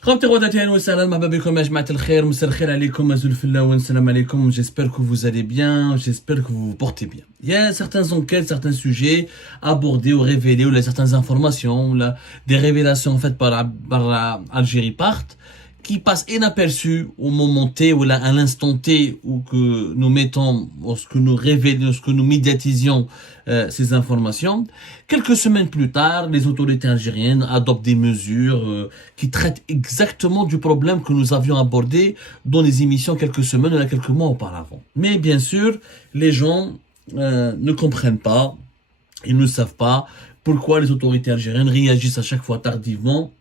J'espère que vous allez bien, j'espère que vous vous portez bien. Il y a certaines enquêtes, certains sujets abordés ou révélés, ou là, certaines informations, ou là, des révélations faites par Algérie Part, qui passent inaperçues au moment T, ou là, à l'instant T, où que nous mettons, lorsque nous révélons, lorsque nous médiatisions ces informations. Quelques semaines plus tard, les autorités algériennes adoptent des mesures qui traitent exactement du problème que nous avions abordé dans les émissions quelques semaines ou quelques mois auparavant. Mais bien sûr, les gens ne comprennent pas, ils ne savent pas pourquoi les autorités algériennes réagissent à chaque fois tardivement.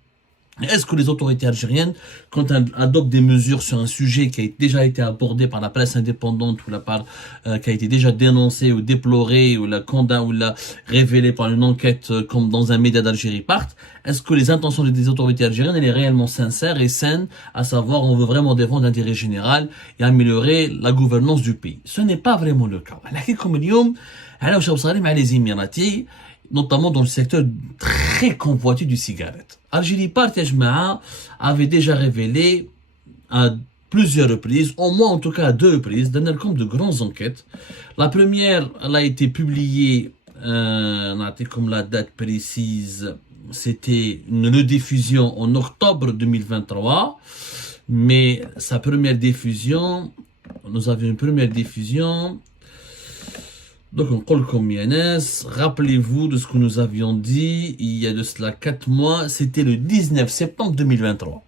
Est-ce que les autorités algériennes, quand elles adoptent des mesures sur un sujet qui a déjà été abordé par la presse indépendante ou qui a été déjà dénoncé ou déploré ou la condamné ou la révélé par une enquête comme dans un média d'Algérie Part, est-ce que les intentions des autorités algériennes elles sont réellement sincères et saines, à savoir on veut vraiment défendre l'intérêt général et améliorer la gouvernance du pays? Ce n'est pas vraiment le cas. Les Émiratis, notamment dans le secteur très convoité du cigarette. Algérie Part avait déjà révélé à plusieurs reprises, au moins en tout cas à 2 reprises, de grandes enquêtes. La première, elle a été publiée, comme la date précise, c'était une rediffusion en octobre 2023, mais sa première diffusion, nous avions une première diffusion. Donc on colle comme Yanes, rappelez-vous de ce que nous avions dit il y a de cela 4 mois, c'était le 19 septembre 2023.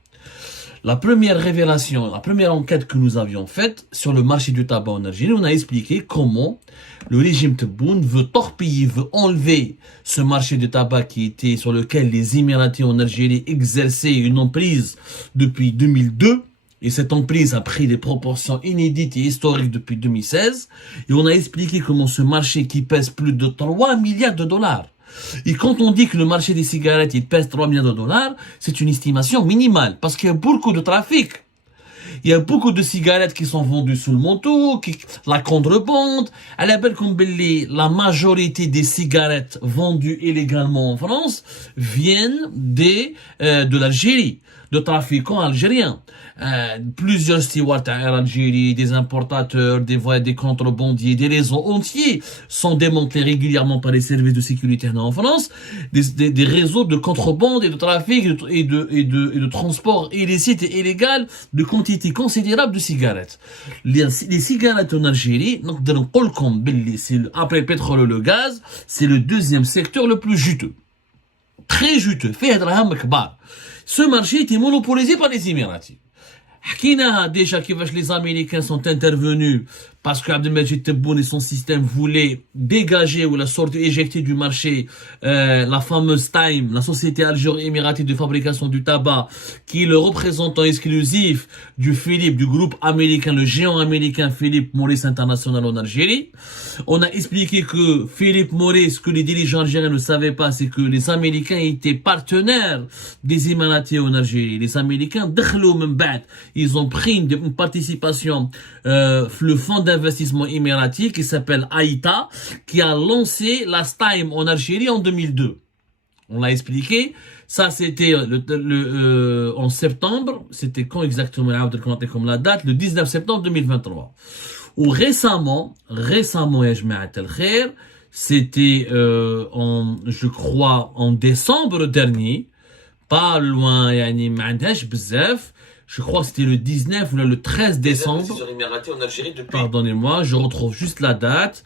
La première révélation, la première enquête que nous avions faite sur le marché du tabac en Algérie, on a expliqué comment le régime Tebboune veut torpiller, veut enlever ce marché du tabac sur lequel les Émiratis en Algérie exerçaient une emprise depuis 2002. Et cette emprise a pris des proportions inédites et historiques depuis 2016. Et on a expliqué comment ce marché qui pèse plus de 3 milliards de dollars. Et quand on dit que le marché des cigarettes il pèse 3 milliards de dollars, c'est une estimation minimale. Parce qu'il y a beaucoup de trafic. Il y a beaucoup de cigarettes qui sont vendues sous le manteau, la contrebande. La majorité des cigarettes vendues illégalement en France viennent de l'Algérie, de trafiquants algériens. Plusieurs stewards à Air Algérie, des importateurs, des contrebandiers, des réseaux entiers sont démantelés régulièrement par les services de sécurité en France. Des réseaux de contrebande et de trafic et de transport illicite et illégal de quantité considérable de cigarettes. Les cigarettes en Algérie, après le pétrole et le gaz, c'est le deuxième secteur le plus juteux. Très juteux. Ce marché était monopolisé par les Émiratis. Déjà que les Américains sont intervenus parce que Abdelmajid Tebboune et son système voulaient dégager ou la sortir, éjecter du marché la fameuse Time, la société algéro-émiratie de fabrication du tabac, qui est le représentant exclusif du groupe américain, le géant américain Philip Morris International en Algérie. On a expliqué que Philip Morris, ce que les dirigeants algériens ne savaient pas, c'est que les Américains étaient partenaires des Émiratis en Algérie. Les Américains, ils ont pris une participation, le fonds d'investissement émirati qui s'appelle Aïta, qui a lancé la Stime en Algérie en 2002. On l'a expliqué. Ça, c'était en septembre. C'était quand exactement, comme la date? Le 19 septembre 2023. Ou récemment, c'était je crois, en décembre dernier, pas loin, je crois que c'était le 19 ou le 13 décembre. Pardonnez-moi, je retrouve juste la date.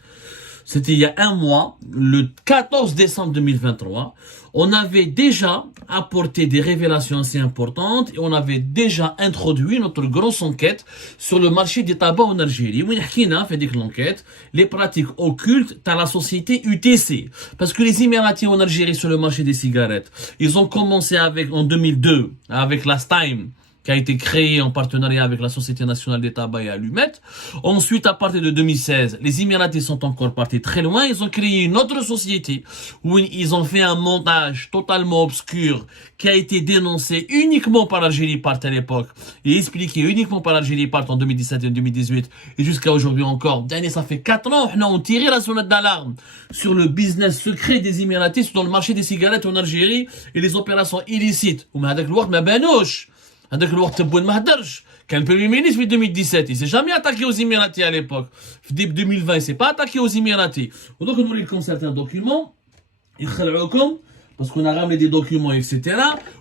C'était il y a un mois, le 14 décembre 2023. On avait déjà apporté des révélations assez importantes et on avait déjà introduit notre grosse enquête sur le marché des tabacs en Algérie. On a fait l'enquête, les pratiques occultes dans la société UTC. Parce que les Émiratis en Algérie sur le marché des cigarettes, ils ont commencé en 2002 avec la Stime, qui a été créé en partenariat avec la Société nationale des tabacs et allumettes. Ensuite, à partir de 2016, les Émiratis sont encore partis très loin. Ils ont créé une autre société où ils ont fait un montage totalement obscur qui a été dénoncé uniquement par Algérie Part à l'époque et expliqué uniquement par Algérie Part en 2017 et 2018 et jusqu'à aujourd'hui encore. Ça fait 4 ans, on a tiré la sonnette d'alarme sur le business secret des Émiratis dans le marché des cigarettes en Algérie et les opérations illicites. هذاك الوقت تبون ما هدرش كان بريمي مينيستر في 2017 il s'est jamais attaqué aux Émiratis à l'époque في début 2020 il s'est pas attaqué aux Émiratis ودوك نوري لكم certains documents يخلعوكم parce qu'on a ramené des documents, etc.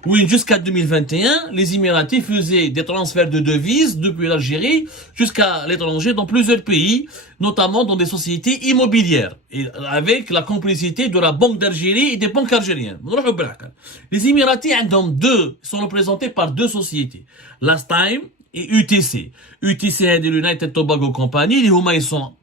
où jusqu'à 2021, les Émiratis faisaient des transferts de devises depuis l'Algérie jusqu'à l'étranger dans plusieurs pays, notamment dans des sociétés immobilières, et avec la complicité de la Banque d'Algérie et des banques algériennes. Les Émiratis sont représentés par deux sociétés, Last Time et UTC. UTC est de l'United Tobacco Company, ils sont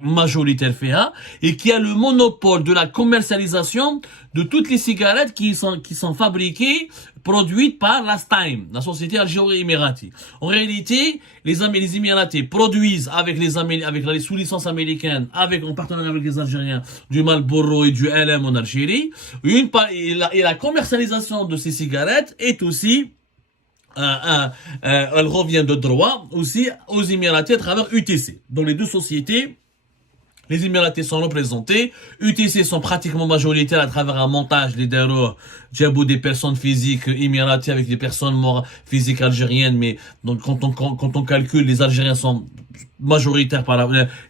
majoritaire FEA et qui a le monopole de la commercialisation de toutes les cigarettes qui sont fabriquées, produites par Last Time, la société algéro-émiratie. En réalité, les Émiratis produisent avec la sous-licence américaine, en partenariat avec les Algériens, du Marlboro et du LM en Algérie. Et la commercialisation de ces cigarettes est aussi elle revient de droit aussi aux Émiratis à travers UTC. Dans les deux sociétés, les Émiratis sont représentés. UTC sont pratiquement majoritaires à travers un montage des des personnes physiques émiratis avec des personnes physiques algériennes. Mais donc quand on calcule, les Algériens sont majoritaires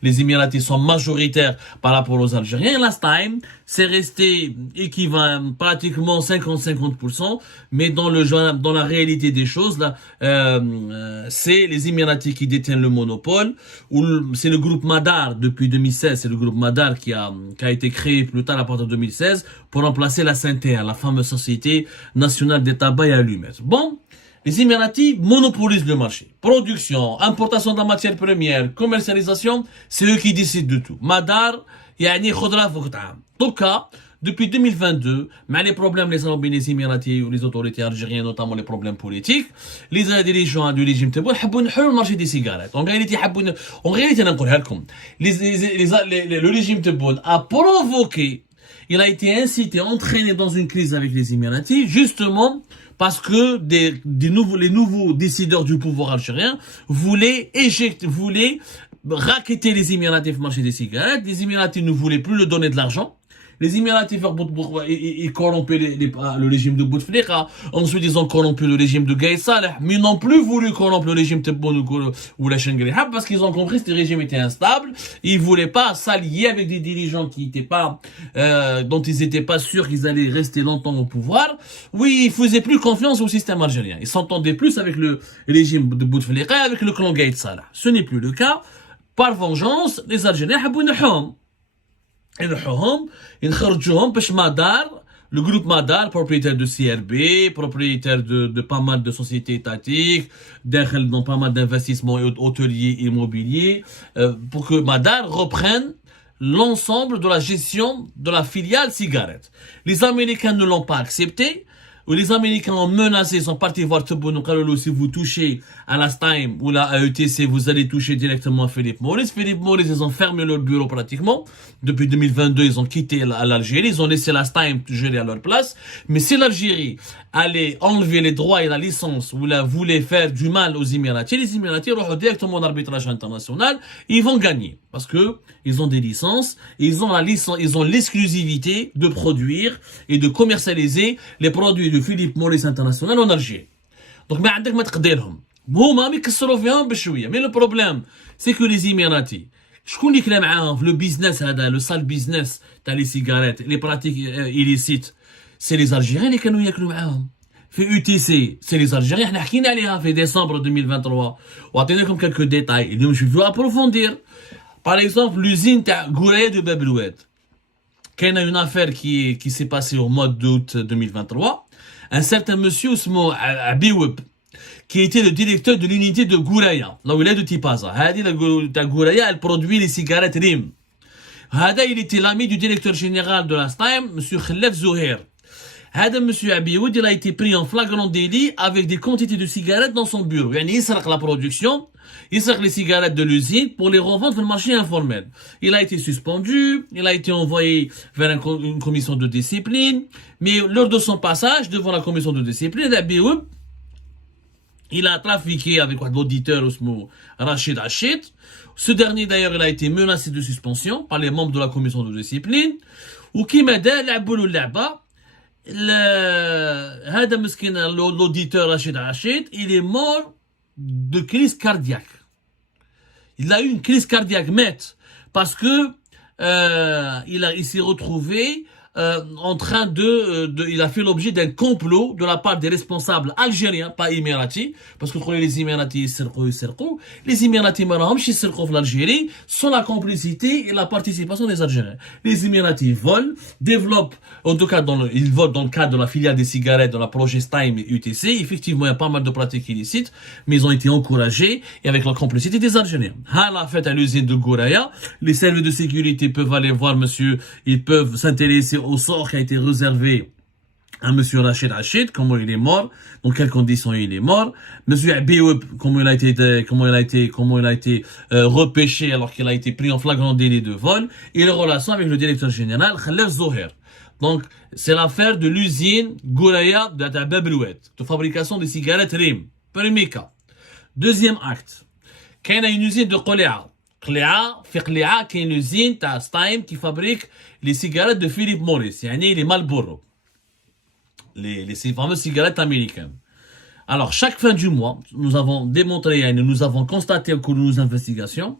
les Émiratis sont majoritaires par rapport aux Algériens. Last Time, c'est resté équivalent pratiquement 50-50%, mais dans la réalité des choses, là, c'est les Émiratis qui détiennent le monopole, c'est le groupe Madar depuis 2016, c'est le groupe Madar qui a été créé plus tard à partir de 2016 pour remplacer la SNTR, la fameuse Société Nationale des Tabacs et Allumettes. Bon. Les Émiratis monopolisent le marché. Production, importation de la matière première, commercialisation, c'est eux qui décident de tout. Madar, yani khudra fouqta. Donc, depuis 2022, mais les problèmes les Émiratis ou les autorités algériennes, notamment les problèmes politiques, les dirigeants du régime Tebboune حبوا نحلوا le marché des cigarettes. En réalité, le régime Tebboune a provoqué, il a été incité, entraîné dans une crise avec les Émiratis, justement, parce que les nouveaux décideurs du pouvoir algérien voulaient racketter les Émiratis au marché des cigarettes. Les Émiratis ne voulaient plus leur donner de l'argent. Les Émiratis ils corrompaient le régime de Bouteflika. Ensuite, ils ont corrompu le régime de Gaïd Saleh. Mais ils n'ont plus voulu corrompre le régime Tebboune ou la Chengrihab parce qu'ils ont compris que ce régime était instable. Ils voulaient pas s'allier avec des dirigeants dont ils étaient pas sûrs qu'ils allaient rester longtemps au pouvoir. Oui, ils faisaient plus confiance au système algérien. Ils s'entendaient plus avec le régime de Bouteflika et avec le clan Gaïd Saleh. Ce n'est plus le cas. Par vengeance, les Algériens le groupe Madar, propriétaire de CRB, propriétaire de pas mal de sociétés étatiques, dans pas mal d'investissements hôteliers et immobiliers, pour que Madar reprenne l'ensemble de la gestion de la filiale cigarette. Les Américains ne l'ont pas accepté. Où les Américains ont menacé, ils sont partis voir Tebboune, si vous touchez à Last Time ou à ETC, vous allez toucher directement Philip Morris. Philip Morris, ils ont fermé leur bureau pratiquement. Depuis 2022, ils ont quitté l'Algérie, ils ont laissé Last Time gérer à leur place. Mais si l'Algérie allait enlever les droits et la licence ou voulait faire du mal aux Émiratis, les Émiratis vont directement en arbitrage international et ils vont gagner. Parce que ils ont des licences, ils ont l'exclusivité de produire et de commercialiser les produits de Philip Morris International en Algérie. Donc, ما عندك ما تقدرهم. هما يكسروا فيهم بشوية. Mais le problème, c'est que les Émiratis, شكون اللي كلا معاهم في le business هذا, le sale business تاع les cigarettes, les pratiques illicites, c'est les Algériens اللي كانوا ياكلوا معاهم. في UTC, c'est les Algériens, احنا حكينا عليها في décembre 2023. وعطيناكم quelques détails. اليوم je veux approfondir. Par exemple, l'usine تاع Gouraya de Bab El Oued. Il y a une affaire qui s'est passée au mois d'août 2023. Un certain monsieur Ousmane Abiweb, qui était le directeur de l'unité de Gouraya, là où il est de Tipaza. La Gouraya, elle produit les cigarettes Rim. Il était l'ami du directeur général de Last Time, monsieur Khalef Zouher. Monsieur Abiweb, il a été pris en flagrant délit avec des quantités de cigarettes dans son bureau. Il s'est la production. Il sort les cigarettes de l'usine pour les revendre sur le marché informel. Il a été suspendu, il a été envoyé vers une commission de discipline, mais lors de son passage devant la commission de discipline, il a trafiqué avec l'auditeur Rachid Hachid. Ce dernier d'ailleurs, il a été menacé de suspension par les membres de la commission de discipline. Ou qui m'a dit, هذا مسكين l'auditeur Rachid, il est mort de crise cardiaque. Il a eu une crise cardiaque, parce que il s'est retrouvé en train il a fait l'objet d'un complot de la part des responsables algériens, pas émiratis, parce que les émiratis les émiratis l'Algérie sont la complicité et la participation des Algériens. Les émiratis volent, développent, en tout cas ils volent dans le cadre de la filière des cigarettes, dans la projet Stime et UTC. Effectivement, il y a pas mal de pratiques illicites, mais ils ont été encouragés et avec la complicité des Algériens. À la fête à l'usine de Gouraya, les services de sécurité peuvent aller voir monsieur, ils peuvent s'intéresser au sort qui a été réservé à monsieur Rachid, comment il est mort, dans quelles conditions il est mort, monsieur Abioub, comment il a été repêché alors qu'il a été pris en flagrant délit de vol, et les relations avec le directeur général Khalef Zoher. Donc, c'est l'affaire de l'usine Gouraya de Bab el-Oued, de fabrication de cigarettes RIM. Premier cas. Deuxième acte. Quand il y a une usine de Qoléa, Qléa, qui est une usine de Stime qui fabrique les cigarettes de Philip Morris, les Marlboro, les fameuses cigarettes américaines. Alors, chaque fin du mois, nous avons démontré, nous avons constaté au cours de nos investigations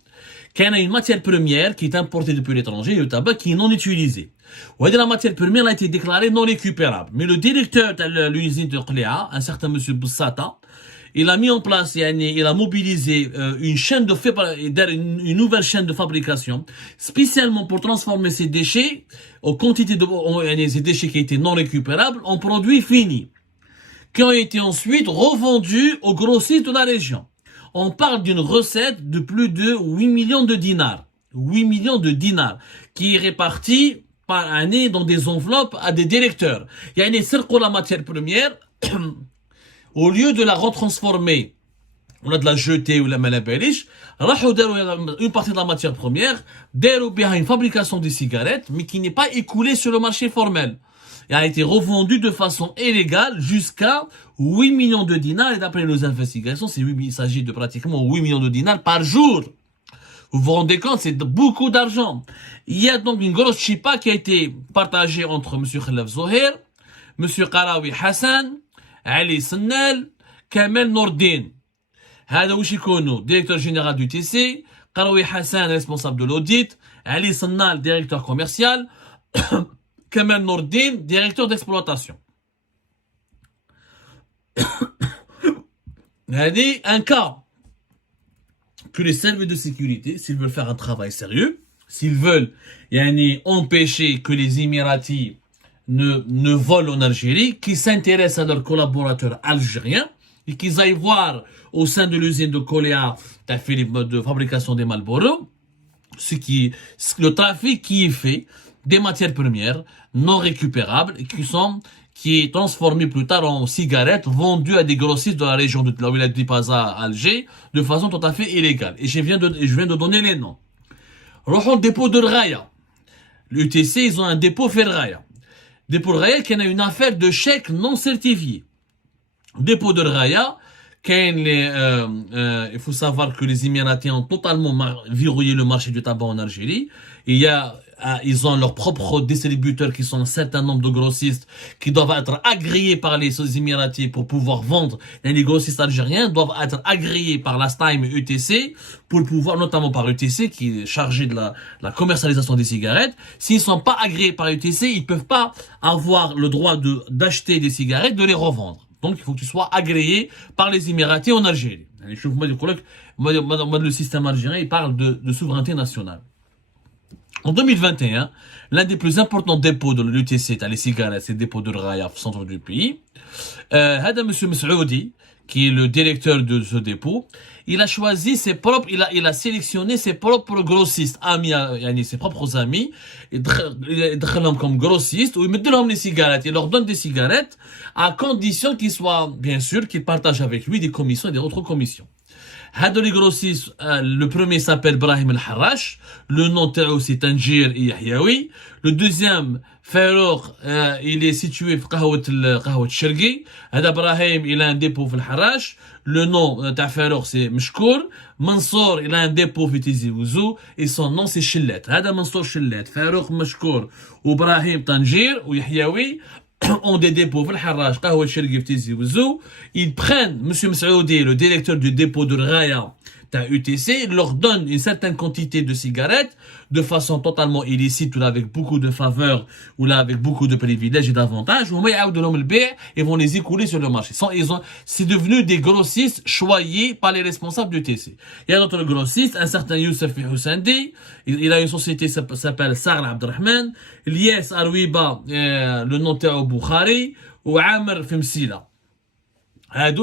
qu'il y a une matière première qui est importée depuis l'étranger, le tabac, qui est non utilisée. La matière première a été déclarée non récupérable. Mais le directeur de l'usine de Qléa, un certain monsieur Boussata, il a mis en place, il a mobilisé une nouvelle chaîne de fabrication, spécialement pour transformer ces déchets, ces déchets qui étaient non récupérables, en produits finis, qui ont été ensuite revendus aux grossistes de la région. On parle d'une recette de plus de 8 millions de dinars. 8 millions de dinars, qui est répartie par année dans des enveloppes à des directeurs. Il y a la matière première, au lieu de la retransformer, on a de la jeter ou la malabelish, une partie de la matière première, une fabrication de cigarettes, mais qui n'est pas écoulée sur le marché formel. Elle a été revendue de façon illégale jusqu'à 8 millions de dinars, et d'après nos investigations, il s'agit de pratiquement 8 millions de dinars par jour. Vous vous rendez compte, c'est beaucoup d'argent. Il y a donc une grosse chipa qui a été partagée entre M. Khalef Zoher, M. Qarawi Hassan, Ali Sennel, Kamel Nordin. هذا وش يكونوا directeur général du TC, Qarawi Hassan responsable de l'audit, Ali Sennel directeur commercial, Kamel Nordin directeur d'exploitation. هذه un cas que les services de sécurité, s'ils veulent faire un travail sérieux, s'ils veulent empêcher que les Émiratis ne volent en Algérie, qui s'intéressent à leurs collaborateurs algériens et qu'ils aillent voir au sein de l'usine de Qoléa de fabrication des Marlboro le trafic qui est fait des matières premières non récupérables et qui est transformé plus tard en cigarettes vendues à des grossistes de la région de la wilaya de Paza à Alger de façon tout à fait illégale. Et je viens de donner les noms. Rochon dépôt de Raya. L'UTC, ils ont un dépôt Ferraya. Dépôt de Raya qui a une affaire de chèques non certifiés. Dépôt de Raya, il faut savoir que les Émiratis ont totalement verrouillé le marché du tabac en Algérie. Ils ont leurs propres distributeurs qui sont un certain nombre de grossistes qui doivent être agréés par les Émiratis pour pouvoir vendre. Et les grossistes algériens doivent être agréés par la Stime UTC pour pouvoir, notamment par UTC qui est chargé de la commercialisation des cigarettes. S'ils ne sont pas agréés par UTC, ils ne peuvent pas avoir le droit d'acheter des cigarettes, de les revendre. Donc il faut que tu sois agréé par les Émiratis en Algérie. Le système algérien, il parle de souveraineté nationale. En 2021, l'un des plus importants dépôts de l'UTC, les cigarettes, c'est le dépôt de Raya, au centre du pays. M. Messoudi, qui est le directeur de ce dépôt, il a choisi il a sélectionné ses propres grossistes, ses propres amis, il comme grossistes, où il met les cigarettes, il leur donne des cigarettes, à condition qu'ils partagent avec lui des commissions et des autres commissions. Les grossistes, le premier s'appelle Brahim El-Harrash, le nom c'est Tanjir et Yahyaoui. Le deuxième, Farouk, il est situé à Qahwat Shergi. Brahim, il a un dépôt في الحراش. Le nom de Farouk c'est Meshkour. Mansour, il a un dépôt في Tizi Ouzou et son nom c'est Chillet. Mansour Chillet, Farouk Meshkour ou Brahim Tanjir ou Yahyaoui. ont des dépôts, ils prennent M. Msaoudi, le directeur du dépôt de Raya, UTC, leur donne une certaine quantité de cigarettes de façon totalement illicite ou là avec beaucoup de faveurs ou là avec beaucoup de privilèges et d'avantages, ils vont les écouler sur le marché. C'est devenu des grossistes choyés par les responsables du UTC. Il y a d'autres grossistes, un certain Youssef Houssandi, il a une société qui s'appelle Sar Abdelrahman, Lies Arouiba, le notaire au Bukhari, ou Amr Femsila.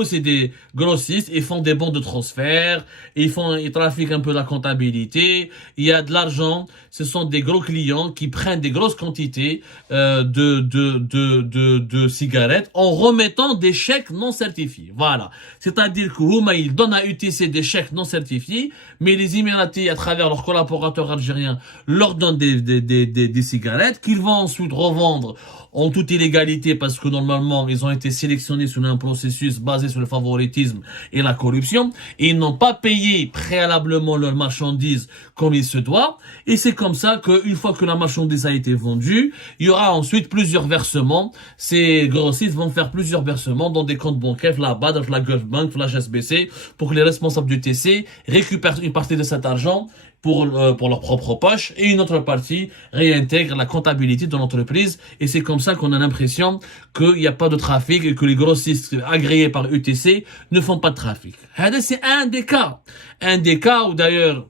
C'est des grossistes, ils font des bons de transfert, ils trafiquent un peu la comptabilité, il y a de l'argent, ce sont des gros clients qui prennent des grosses quantités de cigarettes en remettant des chèques non certifiés. Voilà. C'est-à-dire que Houma, ils donnent à UTC des chèques non certifiés, mais les Émiratis, à travers leurs collaborateurs algériens, leur donnent des cigarettes qu'ils vont ensuite revendre en toute illégalité parce que normalement, ils ont été sélectionnés sur un processus basé sur le favoritisme et la corruption, et ils n'ont pas payé préalablement leurs marchandises comme il se doit, et c'est comme ça qu'une fois que la marchandise a été vendue, il y aura ensuite plusieurs versements. Ces grossistes vont faire plusieurs versements dans des comptes bancaires, la BAD, la Gulf Bank, la HSBC, pour que les responsables du TC récupèrent une partie de cet argent pour leur propre poche, et une autre partie réintègre la comptabilité de l'entreprise, et c'est comme ça qu'on a l'impression qu'il n'y a pas de trafic et que les grossistes agréés par UTC ne font pas de trafic. C'est un des cas où d'ailleurs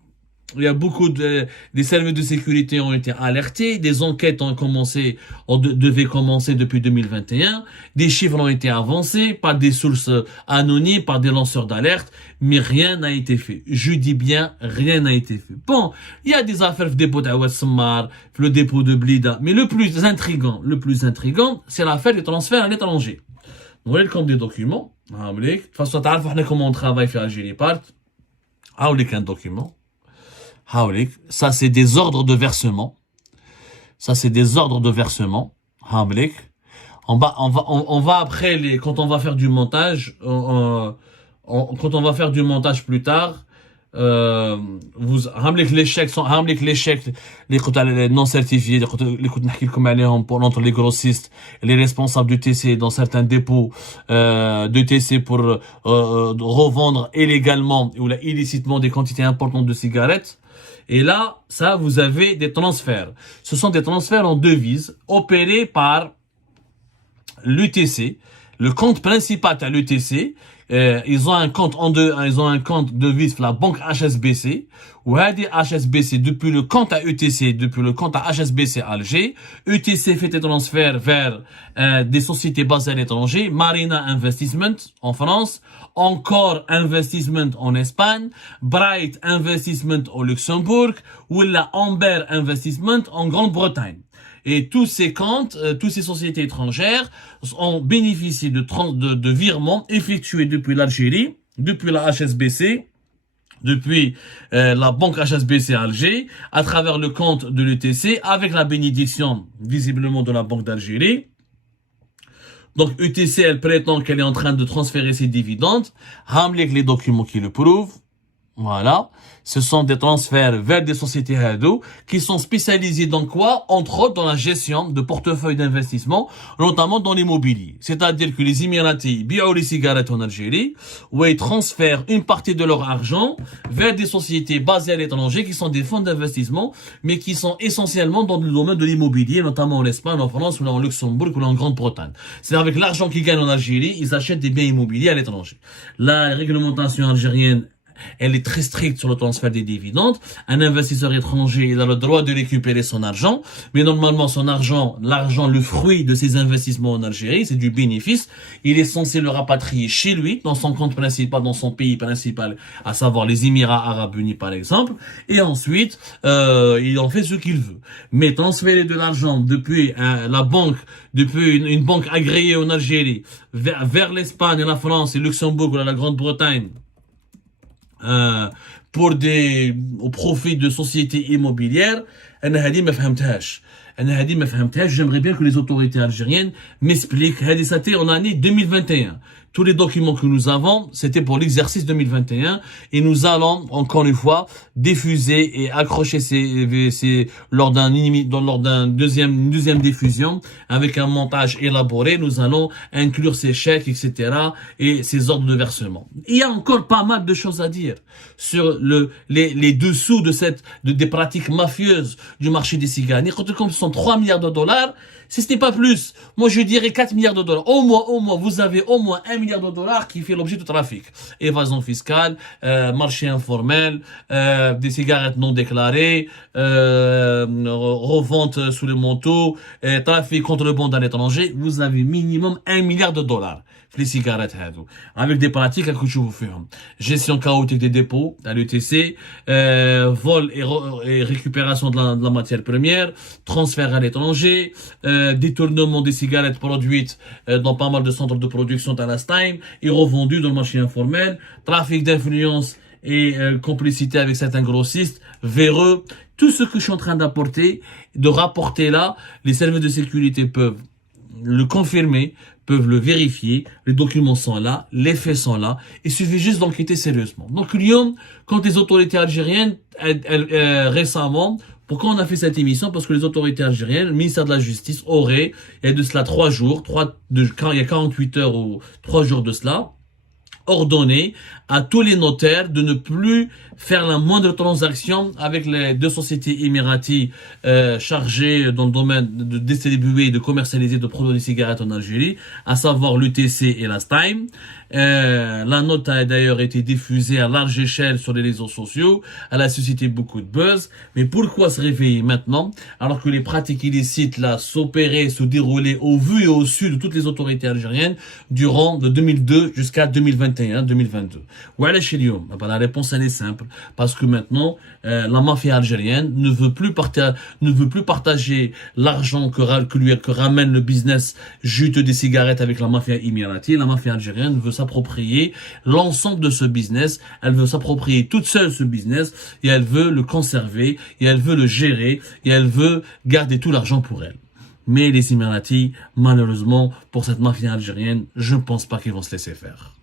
il y a beaucoup des services de sécurité ont été alertés, des enquêtes devaient commencer depuis 2021, des chiffres ont été avancés par des sources anonymes, par des lanceurs d'alerte, mais rien n'a été fait. Je dis bien, rien n'a été fait. Bon, il y a des affaires, le dépôt d'Awad Sammar, le dépôt de Blida, mais le plus intriguant, c'est l'affaire des transferts à l'étranger. Vous voyez comme des documents, de toute façon, tu sais comment on travaille sur Algérie Part, un document. Ça, c'est des ordres de versement. On va après quand on va faire du montage, quand on va faire du montage plus tard, les chèques les non certifiés, entre les grossistes et les responsables du TC dans certains dépôts de TC pour revendre illégalement ou illicitement des quantités importantes de cigarettes. Et là, ça, vous avez des transferts. Ce sont des transferts en devises opérés par l'UTC. Le compte principal à l'UTC, ils ont un compte devise la banque HSBC. Ou HSBC, depuis le compte à UTC, depuis le compte à HSBC Alger, UTC fait des transferts vers des sociétés basées à l'étranger, Marina Investment en France, Encore Investment en Espagne, Bright Investment au Luxembourg, ou la Amber Investment en Grande-Bretagne. Et tous ces comptes, toutes ces sociétés étrangères ont bénéficié de virements effectués depuis l'Algérie, depuis la HSBC, depuis la banque HSBC Alger, à travers le compte de l'UTC, avec la bénédiction visiblement de la Banque d'Algérie. Donc UTC, elle prétend qu'elle est en train de transférer ses dividendes. Hamlik les documents qui le prouvent. Voilà. Ce sont des transferts vers des sociétés hado qui sont spécialisées dans quoi? Entre autres dans la gestion de portefeuilles d'investissement, notamment dans l'immobilier. C'est-à-dire que les Émiratis biont les cigarettes en Algérie, où ils transfèrent une partie de leur argent vers des sociétés basées à l'étranger qui sont des fonds d'investissement, mais qui sont essentiellement dans le domaine de l'immobilier, notamment en Espagne, en France, ou en Luxembourg, ou en Grande-Bretagne. C'est avec l'argent qu'ils gagnent en Algérie, ils achètent des biens immobiliers à l'étranger. La réglementation algérienne, elle est très stricte sur le transfert des dividendes. Un investisseur étranger, il a le droit de récupérer son argent, mais normalement son argent, le fruit de ses investissements en Algérie, c'est du bénéfice. Il est censé le rapatrier chez lui, dans son compte principal, dans son pays principal, à savoir les Émirats Arabes Unis par exemple, et ensuite il en fait ce qu'il veut. Mais transférer de l'argent depuis la banque, depuis une banque agréée en Algérie, vers l'Espagne, la France, et Luxembourg ou la Grande-Bretagne, au profit de sociétés immobilières, انا هذه ما فهمتهاش. J'aimerais bien que les autorités algériennes m'expliquent. C'était en année 2021. Tous les documents que nous avons, c'était pour l'exercice 2021 et nous allons, encore une fois, diffuser et accrocher lors d'une deuxième diffusion avec un montage élaboré. Nous allons inclure ces chèques, etc. et ces ordres de versement. Il y a encore pas mal de choses à dire sur les dessous des pratiques mafieuses du marché des cigarettes. Comme ce sont 3 milliards de dollars, si ce n'est pas plus, moi je dirais 4 milliards de dollars. Au moins, vous avez au moins 1 milliard de dollars qui fait l'objet de trafic. Évasion fiscale, marché informel, des cigarettes non déclarées, revente sous le manteau, trafic contrebande à l'étranger. Vous avez minimum 1 milliard de dollars. Les cigarettes avec des pratiques à gestion chaotique des dépôts à l'ETC, vol et récupération de la matière première, transfert à l'étranger, détournement des cigarettes produites dans pas mal de centres de production à la Time et revendues dans le marché informel, trafic d'influence et complicité avec certains grossistes, véreux. Tout ce que je suis en train de rapporter là, les services de sécurité peuvent le confirmer, peuvent le vérifier, les documents sont là, les faits sont là, il suffit juste d'enquêter sérieusement. Donc, Lyon, quand les autorités algériennes, récemment, pourquoi on a fait cette émission? Parce que les autorités algériennes, le ministère de la Justice aurait, il y a de cela 3 jours, il y a 48 heures ou 3 jours de cela, ordonné à tous les notaires de ne plus faire la moindre transaction avec les 2 sociétés émiraties chargées dans le domaine de distribuer et de commercialiser de produits de cigarettes en Algérie, à savoir l'UTC et la Time. La note a d'ailleurs été diffusée à large échelle sur les réseaux sociaux. Elle a suscité beaucoup de buzz. Mais pourquoi se réveiller maintenant, alors que les pratiques illicites là s'opéraient, se déroulaient au vu et au su de toutes les autorités algériennes durant de 2002 jusqu'à 2021-2022? La réponse elle est simple, parce que maintenant la mafia algérienne ne veut plus partager l'argent que ramène le business juteux des cigarettes avec la mafia émiratie. La mafia algérienne veut s'approprier l'ensemble de ce business, elle veut s'approprier toute seule ce business et elle veut le conserver et elle veut le gérer et elle veut garder tout l'argent pour elle. Mais les Émiratis, malheureusement, pour cette mafia algérienne, je ne pense pas qu'ils vont se laisser faire.